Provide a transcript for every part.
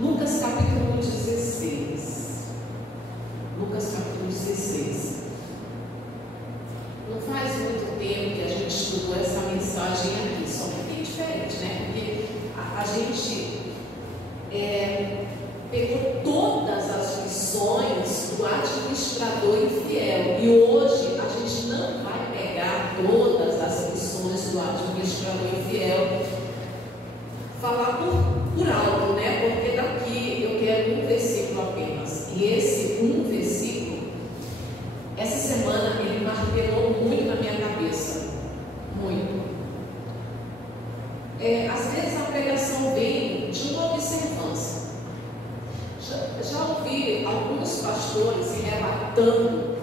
Lucas capítulo 16. Lucas capítulo 16. Não faz muito tempo que a gente estudou essa mensagem aqui, só que é diferente, né? Porque a gente pegou todas as lições do administrador infiel, e hoje a gente não vai pegar todas as lições do administrador infiel, falar por alto, né? Porque daqui eu quero um versículo apenas, e esse um versículo, essa semana ele martelou muito na minha cabeça, muito. Às vezes a pregação vem de uma observância. Já ouvi alguns pastores relatando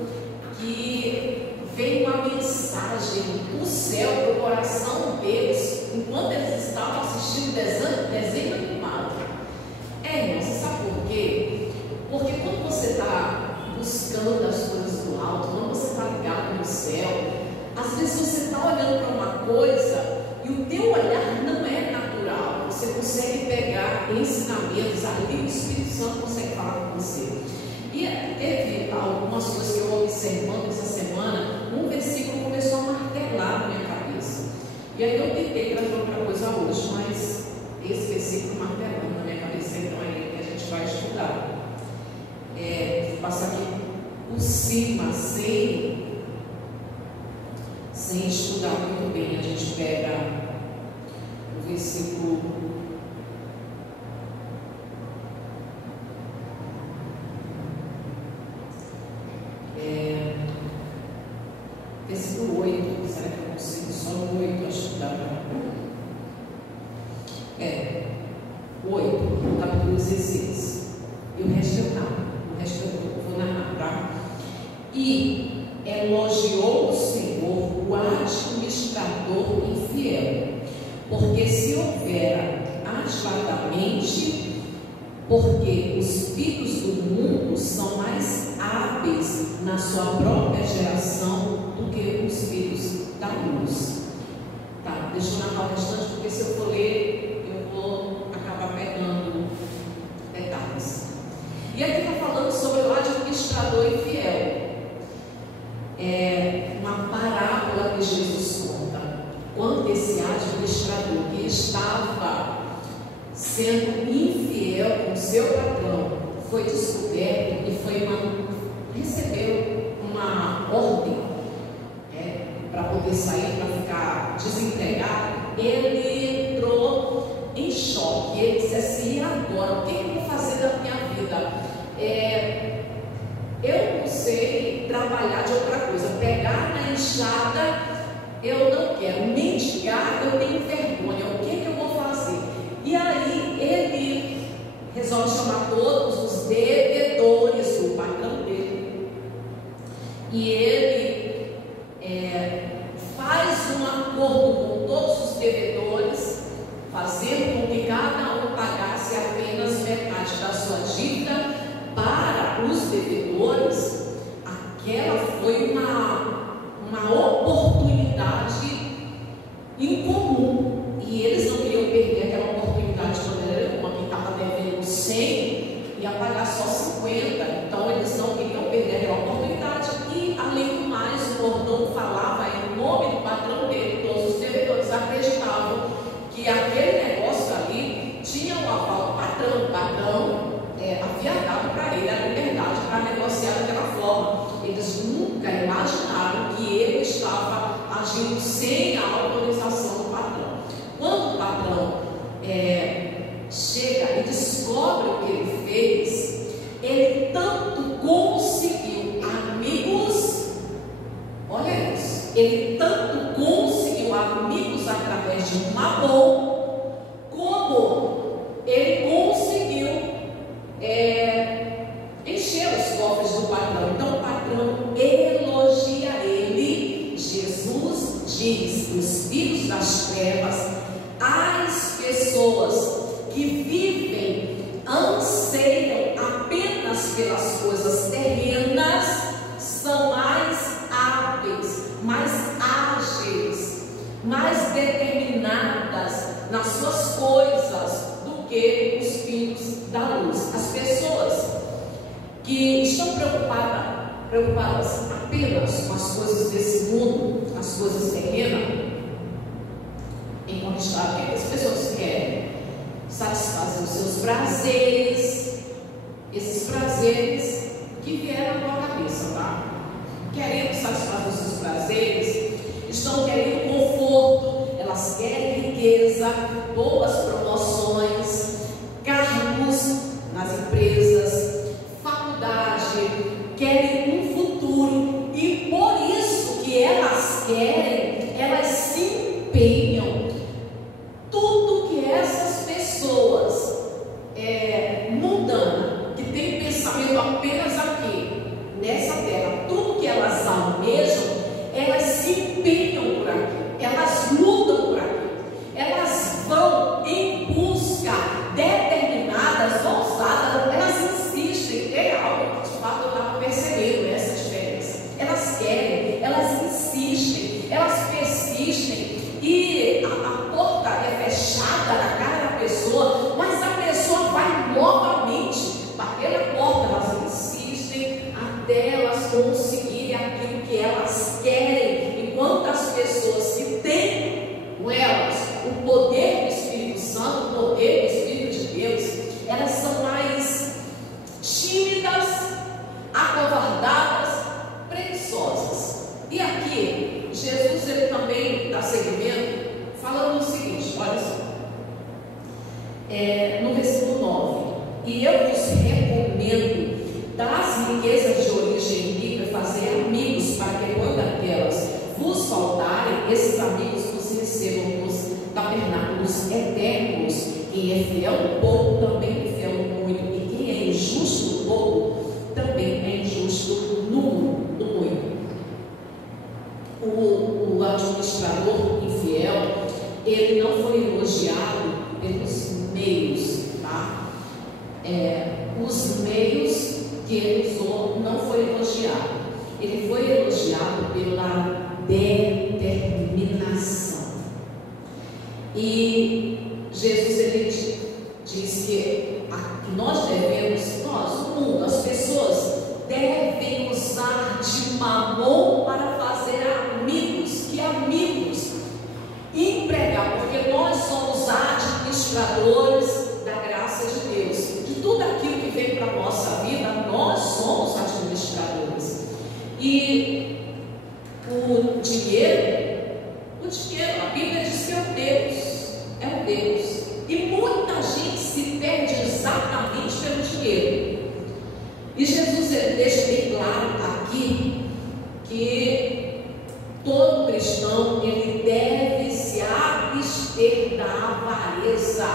que vem uma mensagem do céu para o coração deles enquanto eles estavam assistindo desenho animado. Irmão, você sabe por quê? Porque quando você está buscando as coisas do alto, quando você está ligado no céu, às vezes você está olhando para uma coisa e o teu olhar não é natural. Você consegue pegar ensinamentos ali, o Espírito Santo consegue falar com você. E teve algumas coisas que eu observando essa semana, um versículo começou a martelar na minha cabeça. E aí eu tentei trazer outra coisa hoje, mas esse versículo martelando na minha cabeça, então é ele que a gente vai estudar. Vou passar aqui por cima, sem estudar muito bem. A gente pega o versículo versículo 8. Será que eu consigo só o 8? Acho que dá para. 8, capítulo 16. E o resto eu narro. O resto eu vou narrar, tá? E elogiou o Senhor o administrador infiel, porque se houvera adiantadamente, porque os filhos do mundo são mais hábeis na sua própria geração do que os filhos da luz. Tá, deixa eu narrar o restante, porque se eu for ler, eu vou acabar pegando detalhes. E aqui está falando sobre o administrador infiel. É uma parábola que Jesus conta. Quando esse administrador que estava sendo infiel com seu patrão foi descoberto e recebeu uma ordem para poder sair, para ficar desempregado, ele entrou em choque. Ele disse assim: e agora, o que eu vou fazer da minha vida? Eu não sei trabalhar de outra coisa, pegar na enxada eu não quero, mendigar eu tenho vergonha, o que eu vou fazer? E aí ele resolve chamar todos os devedores do patrão dele, e ele faz um acordo com todos os devedores, fazendo com que cada um pagasse apenas metade da sua dívida. Para os devedores, aquela foi uma oportunidade incomum, e eles não queriam perder aquela oportunidade de maneira nenhuma. Quem estava devendo 100 ia pagar só 50, então eles não queriam perder aquela oportunidade. E além do mais, o mordomo falava em nome do patrão dele. Todos os devedores acreditavam que aquele negócio ali tinha o aval do patrão. O patrão havia dado para ele a liberdade para negociar daquela forma. Eles nunca imaginaram que ele estava agindo sem a autorização do patrão. Quando o patrão chega e descobre o que ele fez, ele tanto conseguiu amigos, olha isso, ele tanto conseguiu amigos através de Mamon, como ele conseguiu encher os cofres do patrão. Então o patrão elogia ele. Jesus diz: os filhos das trevas, as pessoas que vivem, anseiam apenas pelas coisas terrenas, são mais hábeis, mais ágeis, mais determinadas nas suas coisas do que os filhos da preocupadas apenas com as coisas desse mundo, as coisas terrenas, em conquistar o que as pessoas querem, satisfazer os seus prazeres, esses prazeres que vieram na tua cabeça, tá? Querendo satisfazer os seus prazeres, estão querendo conforto, elas querem riqueza, boas promoções, cargos nas empresas, faculdade, querem um futuro, e por isso que elas querem, elas se empenham. Tudo que essas pessoas mundanas, que tem pensamento apenas aqui, nessa terra, tudo que elas almejam, elas se empenham por aqui, elas lutam por aqui, elas vão em busca determinadas, ousadas, elas insistem. É algo que de fato eu estava percebendo essa diferença. Elas querem, elas insistem, elas persistem, e a porta é fechada na cara da pessoa, mas a pessoa vai novamente bater na porta. Elas insistem até elas conseguirem aquilo que elas querem, enquanto as pessoas que têm com elas o poder do Espírito Santo, o poder do Espírito de Deus, elas são mais tímidas, acovardadas, preguiçosas. E aqui, Jesus ele também dá seguimento, falando o seguinte, olha só, no versículo 9: e eu vos recomendo das riquezas de origem rica fazer amigos, para que quando aquelas vos faltarem, esses amigos vos recebam nos tabernáculos eternos. Quem é fiel no pouco também é fiel no muito, e quem é injusto no pouco também é injusto no muito. O administrador infiel, ele não foi elogiado pelos meios, tá? Os meios que ele usou não foi elogiado, ele foi elogiado pela determinação. E Jesus ele diz que nós devemos, o mundo, as pessoas devem usar de mamon para fazer amigos. Que amigos? Empregar, porque nós somos administradores da graça de Deus. De tudo aquilo que vem para a nossa vida, nós somos administradores. E o dinheiro, a Bíblia diz que é um Deus. E muita gente se perde exatamente pelo dinheiro. E Jesus ele deixa bem claro aqui que todo cristão ele deve se abster da avareza,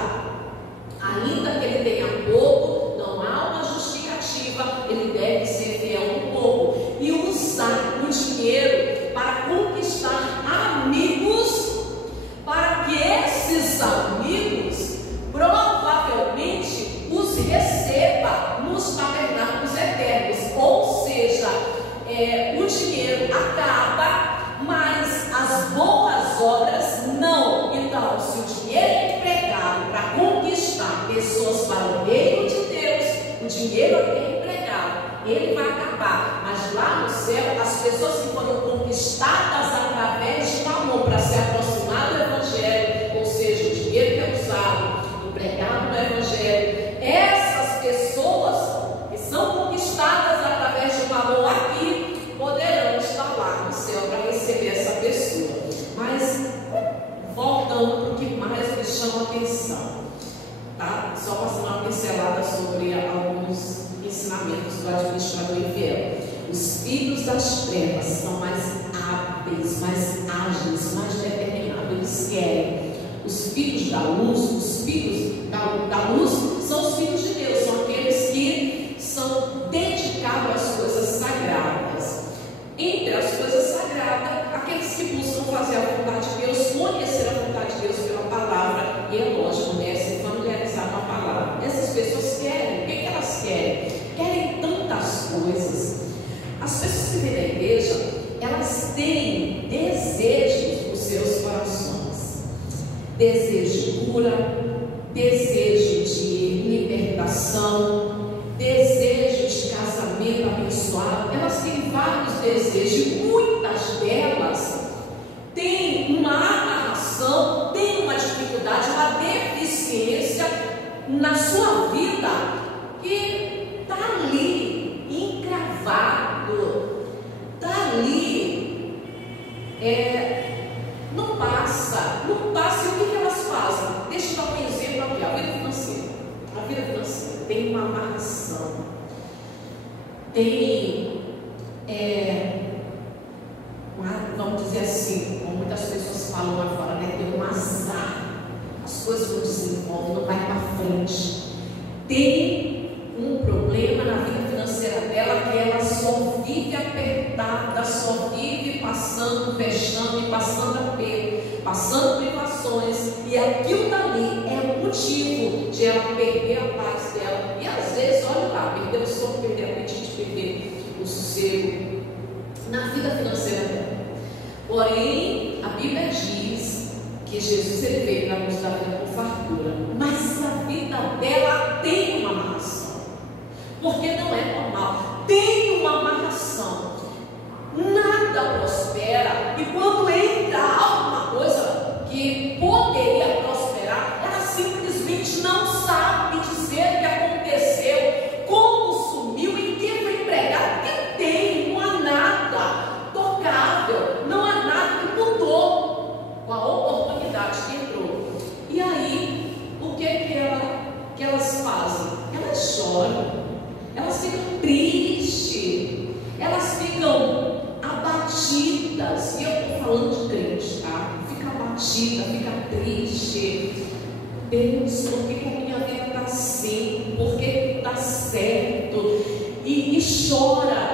ainda que ele tenha pouco, não há uma justificativa, ele deve ser fiel no pouco e usar o dinheiro para conquistar amigos, para que esses amigos provavelmente os receba nos tabernáculos eternos. Ou seja, o dinheiro acaba, mas as boas obras não. Então, se o dinheiro é empregado para conquistar pessoas para o reino de Deus, o dinheiro é empregado, ele vai acabar. Mas lá no céu, as pessoas que foram conquistadas através de mamon para se aproximar do Evangelho, ou seja, o dinheiro que é usado, empregado no Evangelho, essas pessoas que são conquistadas através de mamon aqui, poderão estar lá no céu para receber essa pessoa. Mas, voltando para o que mais me chama a atenção, tá? Só passando uma pincelada sobre alguns ensinamentos do administrador infiel. Os filhos das trevas são mais hábeis, mais ágeis, mais determinados. Eles querem. Os filhos da luz, da luz são os filhos de Deus, são aqueles que são dedicados às coisas sagradas. Entre as coisas sagradas, aqueles que buscam fazer a vontade de Deus, conhecer a vontade de Deus pela palavra, e é lógico, né, se familiarizar com a palavra. Essas pessoas querem, o que elas querem? Querem tantas coisas. As pessoas que vêm da igreja, elas têm desejos nos seus corações, desejo de cura, desejo de libertação, desejo de casamento abençoado. Elas têm desejo, e muitas delas têm uma amarração, têm uma dificuldade, uma deficiência na sua vida que está ali encravado, está ali, não passa. E o que elas fazem? Deixa eu dar um exemplo aqui. A vida financeira tem uma amarração, tem, vamos dizer assim, como muitas pessoas falam lá fora, né? Tem um azar, as coisas não desenvolvem, não vai para frente. Tem um problema na vida financeira dela, que ela só vive apertada, só vive passando, fechando e passando aperto, passando privações, e aquilo dali é o motivo de ela perder a paz dela. E às vezes, olha lá, perder o sono, perder a apetite, perder o sossego na vida financeira dela. Porém, a Bíblia diz que Jesus, ele veio para nos dar vida com fartura, mas a vida dela tem uma amarração, porque não é normal, tem uma amarração, nada prospera, e quando entra alguma coisa que poderia prosperar, ela simplesmente não sabe dizer o que aconteceu, como sumiu, em que foi empregado, que tem, não há nada tocável, não há nada que mudou com a oportunidade que entrou. E aí, o que elas fazem? Elas choram, elas ficam tristes, elas ficam abatidas. E eu estou falando de crente, tá? Fica abatida, fica triste. Deus, por que a minha vida está assim? Por que está certo? E chora,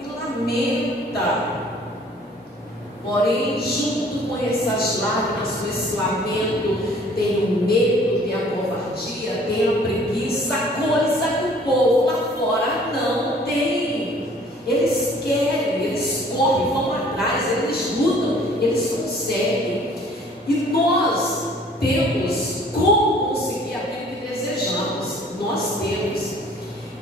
e lamenta. Porém, junto com essas lágrimas, com esse lamento, tem o medo, tem a covardia, tem a preguiça, coisa que o povo lá fora não tem. Eles querem, eles correm, vão atrás, eles lutam, eles conseguem. E nós temos como conseguir aquilo que desejamos. Nós temos.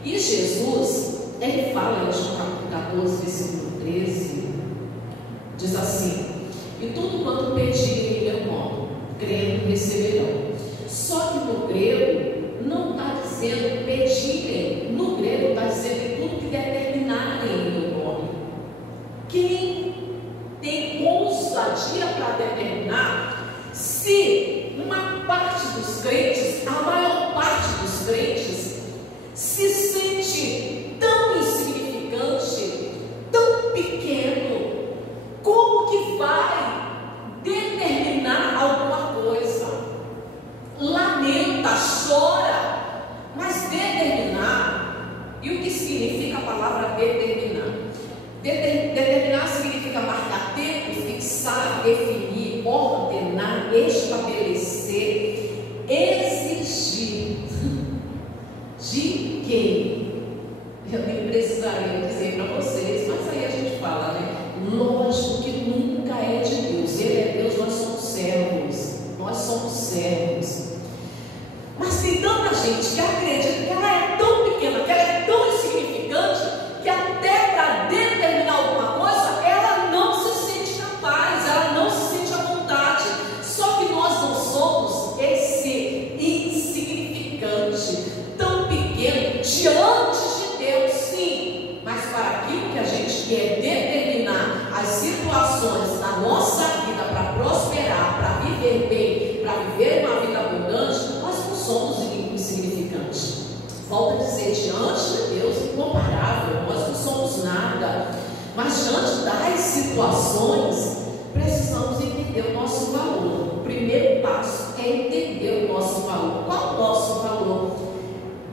E Jesus, ele fala em João capítulo 14, versículo 13, diz assim: e tudo quanto pedirem em meu nome, crendo, receberão. Só que no grego não está dizendo pedirem, no grego está dizendo tudo que determinarem em meu nome. Quem tem ousadia para determinar, se uma parte dos crentes, a maior parte dos crentes, se sente tão insignificante, tão pequeno, como que vai determinar alguma coisa? Lamenta, chora, mas determinar, e o que significa a palavra determinar? Determinar significa marcar tempo, fixar, definir, ordenar, estabelecer, exigir. De quem? Eu nem precisaria dizer para vocês, mas aí a gente fala, né? Lógico que nunca é de Deus. Ele é Deus, nós somos servos. Nós somos servos. Mas tem tanta gente que acredita que ela é tão pequena, que ela é tão insignificante, que até para determinar alguma coisa, ela não se sente capaz, ela não se sente à vontade. Só que nós não somos esse insignificante, tão pequeno, diante de Deus, sim. Mas para aquilo que a gente quer determinar as situações da nossa vida para prosperar, para viver bem, para viver uma vida abundante, nós não somos insignificantes. Volto a dizer, diante de Deus, incomparável, nós não somos nada. Mas diante das situações, precisamos entender o nosso valor. O primeiro passo é entender o nosso valor. Qual o nosso valor?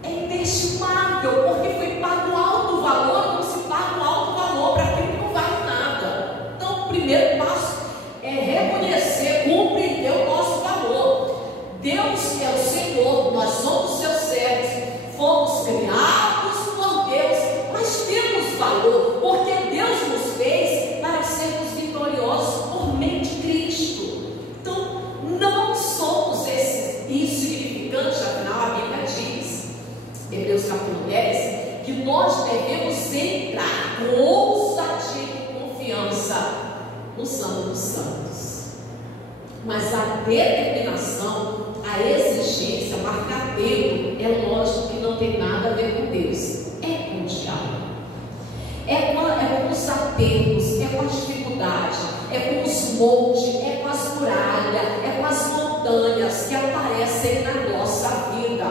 É inestimável, porque foi pago alto valor, não se paga um alto valor para aquilo que não vale nada. Então, o primeiro passo é reconhecer, compreender o nosso valor. Deus é o Senhor, nós somos seus servos, fomos criados por Deus, mas temos valor, porque Deus nos fez para sermos vitoriosos por meio de Cristo. Então, não somos esses insignificantes, afinal a Bíblia diz, Hebreus capítulo 10, que nós devemos entrar com ousadia e confiança no Santo dos Santos. Mas a determinação, a exigência, marcar tempo, é lógico que não tem nada a ver com Deus, é com o diabo. É com os aterros, é com as dificuldades, é com os montes, é com as muralhas, é com as montanhas que aparecem na nossa vida.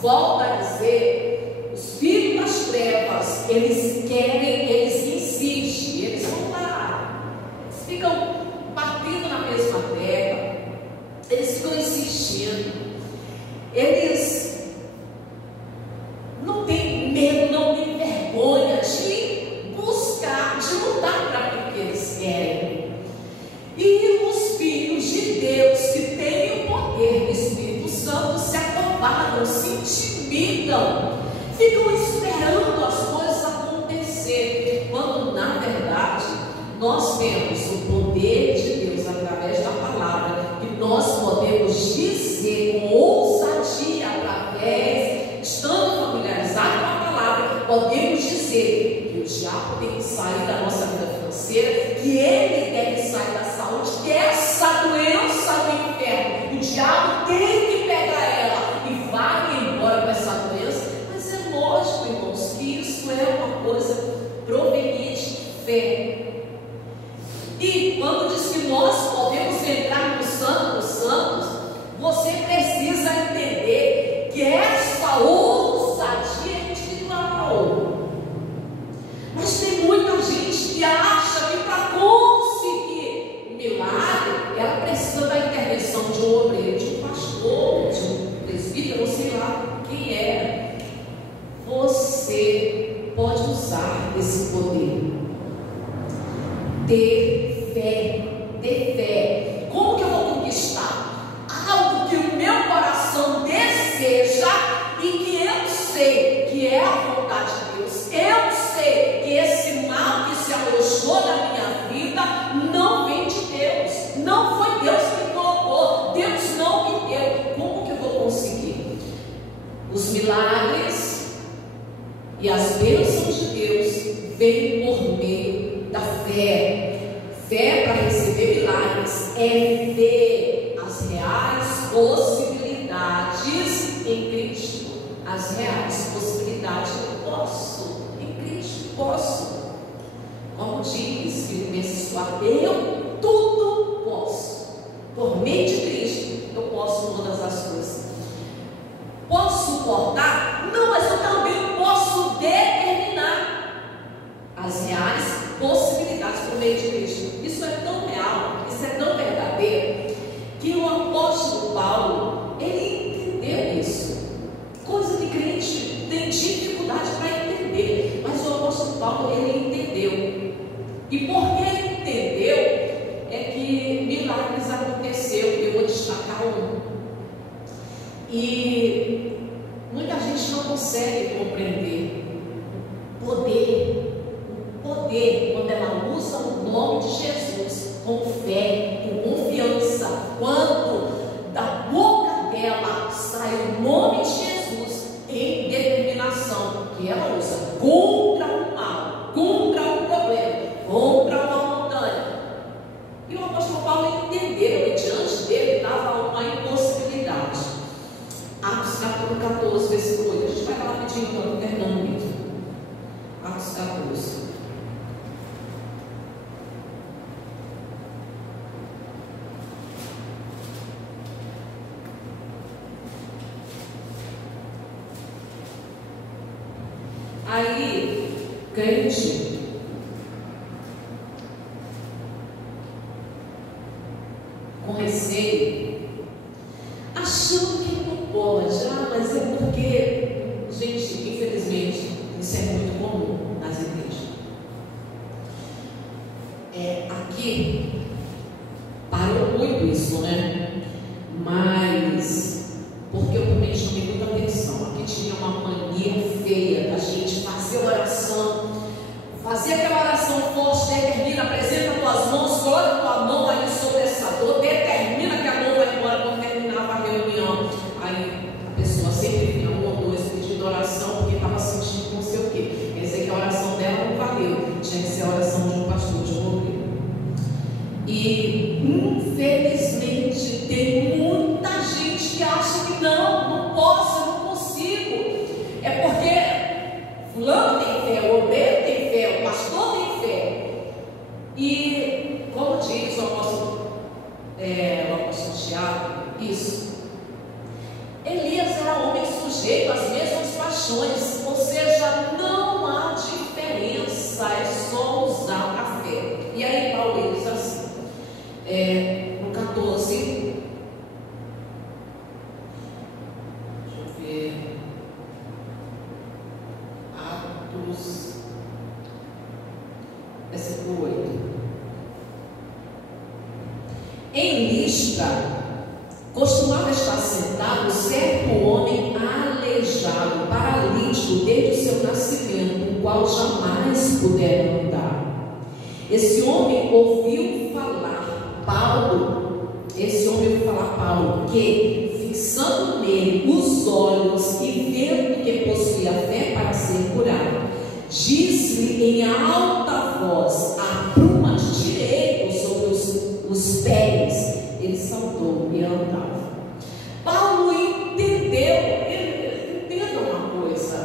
Volto a dizer, os filhos das trevas, eles querem, eles insistem, eles vão lá, eles ficam batendo na mesma terra, eles ficam insistindo, eles não têm medo, não têm vergonha de buscar, de lutar para aquilo que eles querem. E os filhos de Deus que têm o poder do Espírito Santo se acovardam, se intimidam, ficam esperando as coisas acontecer, quando na verdade nós temos o poder de Deus através da palavra, e nós podemos dizer com ousadia, através, estando familiarizados com a palavra, podemos dizer que o diabo tem que sair da nossa vida financeira, que ele deve sair da saúde, que essa doença do inferno, o diabo tem que pegar ela e vai embora com essa doença. Mas é lógico, irmãos, que isso é uma coisa proveniente de fé. E quando diz que nós podemos entrar no Santo dos Santos, você precisa entender que essa ousadia é individual. Mas tem muita gente que acha que para conseguir um milagre, ela precisa da intervenção de um obreiro, de um pastor, de um presbítero, não sei lá quem é. Você pode usar esse poder. Ter fé. Como que eu vou conquistar algo que o meu coração deseja e que eu sei que é a vontade de Deus? Eu sei que esse mal que se alojou na minha vida não vem de Deus, não foi Deus que colocou, Deus não me deu. Como que eu vou conseguir? Os milagres e as bênçãos de Deus vêm por meio da fé. Fé para receber milagres é ver as reais possibilidades em Cristo. As reais possibilidades eu posso, em Cristo posso. Como diz Filipenses 4, eu tudo posso. Por meio de Cristo eu posso todas as coisas. Posso suportar? Não, mas eu também posso determinar as reais possibilidades por meio de Cristo. Isso é tão real, isso é tão verdadeiro, que o apóstolo Paulo, ele entendeu isso. Coisa que crente tem dificuldade para entender, mas o apóstolo Paulo, ele entendeu. E porque ele entendeu, é que milagres aconteceu. Eu vou destacar um. E muita gente não consegue compreender poder, quando ela usa o nome de Jesus com fé, com confiança, quando da boca dela sai o nome de Jesus em determinação, que ela usa contra o mal, contra o problema, contra uma montanha. E o apóstolo Paulo entendeu que diante dele estava uma impossibilidade. Atos capítulo 14, versículo 8. A gente vai falar rapidinho para o terminar mesmo. Atos 14. Aí, crente, com receio, achando que não pode, mas é porque, gente, infelizmente, isso é muito comum nas igrejas. Aqui, parou muito isso, né? Mas, porque eu também chamei muita atenção, aqui tinha uma mania feia da gente fazer oração, fazer aquela oração forte, determina, apresenta tuas mãos, coloca tua mão aí sobre essa dor, determina que a mão vai embora quando terminava a reunião. Aí a pessoa sempre vinha um ou dois pedindo oração, porque estava sentindo com o seu Atos, versículo 8. Em Listra, costumava estar sentado certo homem aleijado, paralítico desde o seu nascimento, o qual jamais pudera andar. Esse homem ouviu falar Paulo, que, fixando nele os olhos e vendo que possuía fé para ser curado, disse-lhe em alta voz: apruma-te direito sobre os pés. Ele saltou e andava. Paulo entenda uma coisa,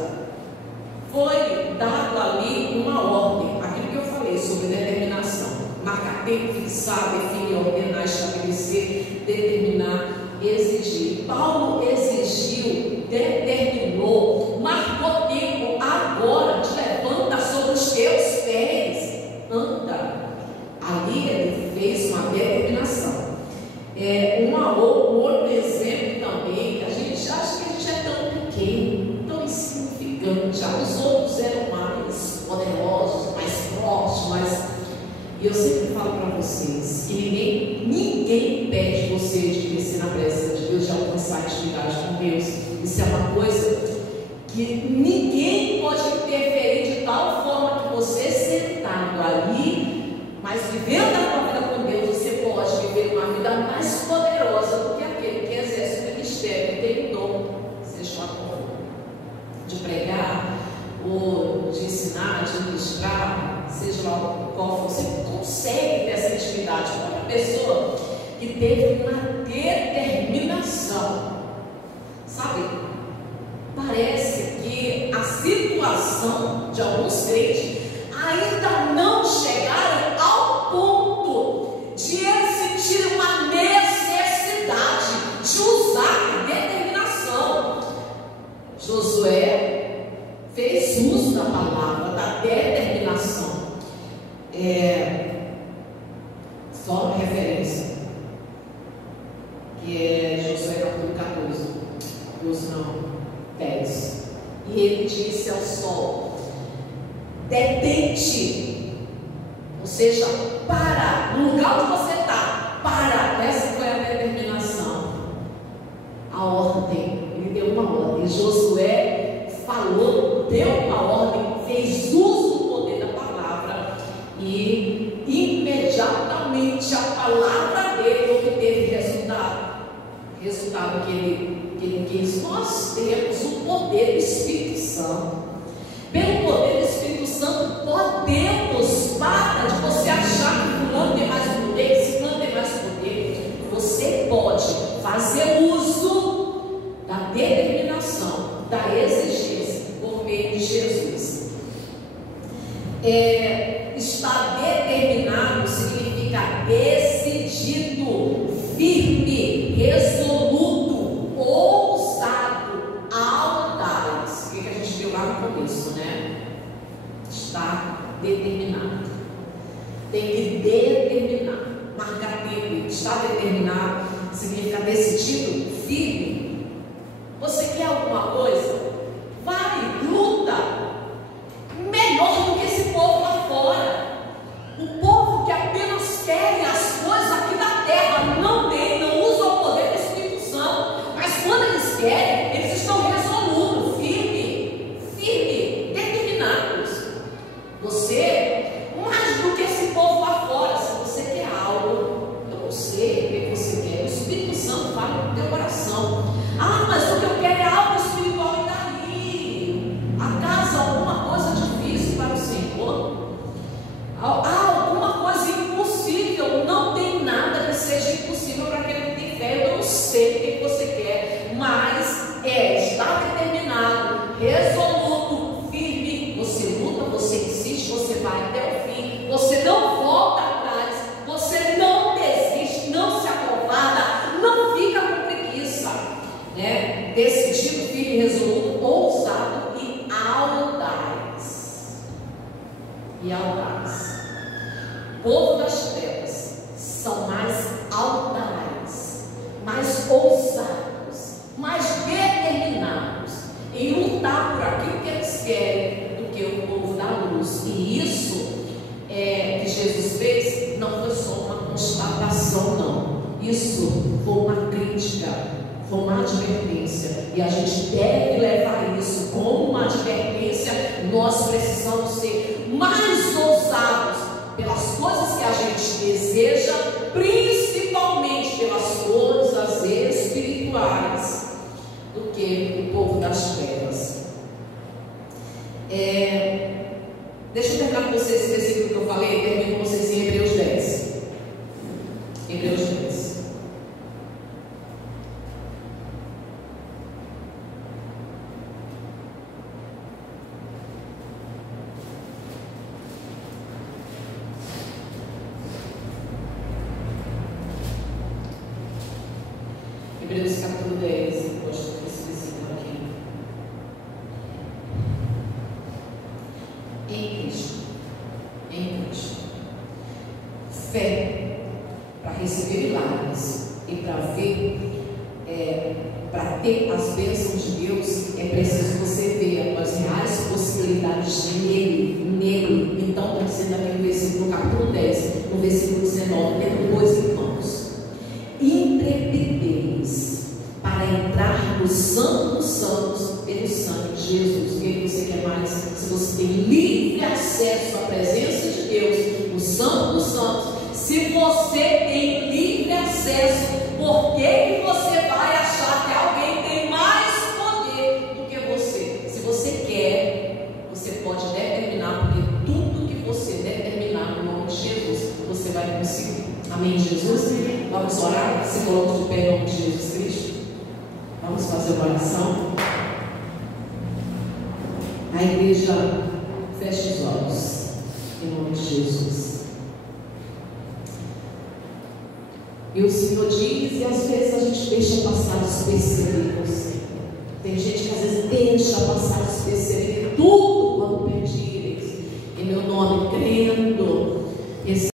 foi dado ali uma ordem, aquilo que eu falei sobre determinação, marcar tempo, fixar, definir, ordenar, estabelecer, determinar, exigir. Paulo exigiu, determinou, marcou tempo. Agora te levanta sobre os teus pés, anda. Ali ele fez uma determinação. Um outro exemplo também, que a gente acha que a gente é tão pequeno, tão insignificante. Já os outros eram mais poderosos, mais fortes, E eu sempre falo para vocês que ninguém impede você de crescer na presença de Deus, de alcançar a intimidade com Deus. Isso é uma coisa que ninguém pode interferir de tal forma que você sentado ali, mas vivendo a tua vida com Deus, você pode viver uma vida mais poderosa do que aquele que exerce o ministério, que tem o dom, seja lá qual for, de pregar, ou de ensinar, de ministrar, seja lá qual for. Você consegue ter essa intimidade com uma pessoa que teve uma determinação, sabe? Parece que a situação de alguns crentes ainda não chegaram ao ponto de eles sentirem uma necessidade de usar determinação. Josué fez uso da palavra, da determinação. Só uma referência, que é Josué capítulo 14, 12 não, 10. E ele disse ao sol: detente, ou seja, para, no lugar onde você está, para. Essa foi a determinação, a ordem. Ele deu uma ordem. Josué falou, deu uma ordem, fez uso do poder da palavra, e imediatamente a palavra dele obteve resultado que ele quis. Nós temos o poder do Espírito Santo. Pelo poder do Espírito Santo podemos, para de você achar que fulano tem mais poder, esse fulano tem mais poder. Você pode fazer uso da determinação, da exigência por meio de Jesus. Estar determinado significa decidido, firme, resoluto, ousado, audaz. O que a gente viu lá no começo, né? Estar determinado. Tem que determinar, marcar tempo. Estar determinado significa decidido, firme. Você quer alguma coisa? Vai, luta. Melhor do que esse povo lá fora. O povo que apenas quer as coisas aqui da terra, não usa o poder do Espírito Santo. Mas quando eles querem, eles estão resolutos, firme, determinados. Você, mais do que esse povo lá fora, se você quer algo, eu não sei o que você quer. O Espírito Santo fala no teu coração. Mas o que eu quero é algo espiritual. E daí? Acaso alguma coisa difícil para o Senhor? Alguma coisa impossível? Não tem nada que seja impossível para aquele que tem fé. Eu não sei o que você quer, mas está determinado, resoluto, firme. Você luta, você insiste, você vai até o fim, você não volta atrás, você não desiste, não se acovarda, não fica com preguiça, né? Decidido, firme, resoluto, ousado e audaz. O povo das trevas são mais audazes, mais ousados, mais determinados em lutar por aquilo que eles querem do que o povo isso foi uma crítica, foi uma advertência, e a gente deve levar isso como uma advertência. Nós precisamos ser mais ousados pelas coisas que a gente deseja, principalmente pelas coisas espirituais, do que o povo das trevas. Deixa eu terminar com vocês esse versículo que eu falei, termino com vocês em Hebreus 10. Hebreus 10. Hebreus capítulo 10, eu gosto desse versículo aqui. Em Cristo, fé para receber milagres e para ver, para ter as bênçãos de Deus, é preciso você ver as reais possibilidades nele. Então, está dizendo aqui no versículo capítulo 10, no versículo 19, depois, irmãos, intrepidez para entrar no Santo dos Santos pelo sangue de Jesus. O que você quer mais? Se você tem livre acesso à presença de Deus, no Santo dos Santos, se você tem livre acesso, por que você vai achar que alguém tem mais poder do que você? Se você quer, você pode determinar, porque tudo que você determinar no nome de Jesus, você vai conseguir. Amém, Jesus? Vamos orar? Se coloque de pé em nome de Jesus Cristo. Vamos fazer uma oração. A igreja fecha os olhos em nome de Jesus. E o Senhor diz, e às vezes a gente deixa passar despercebidos. Tem gente que às vezes deixa passar despercebido tudo quando pedirem em meu nome,